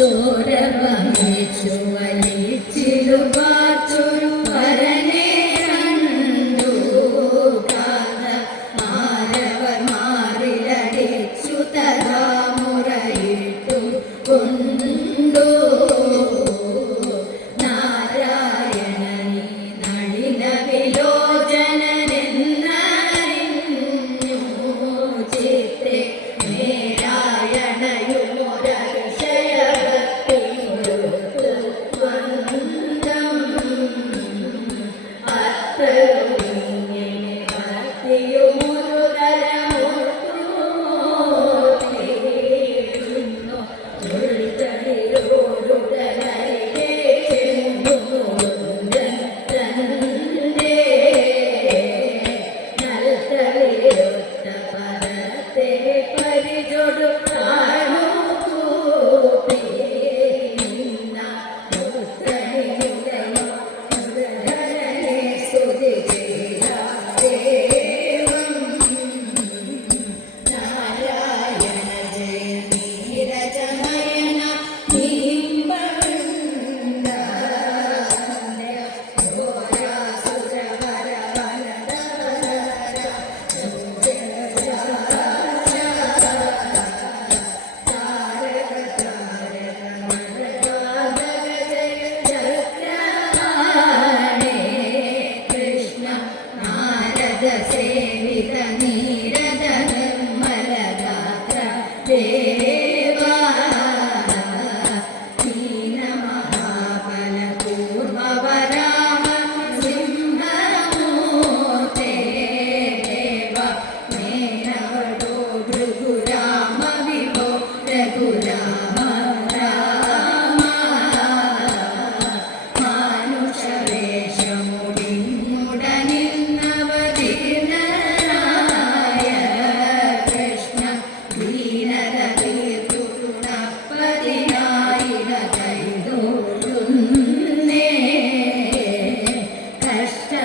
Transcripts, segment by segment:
ചോര വഹിച്ചു വലിച്ചിരുവാൻ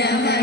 Yeah.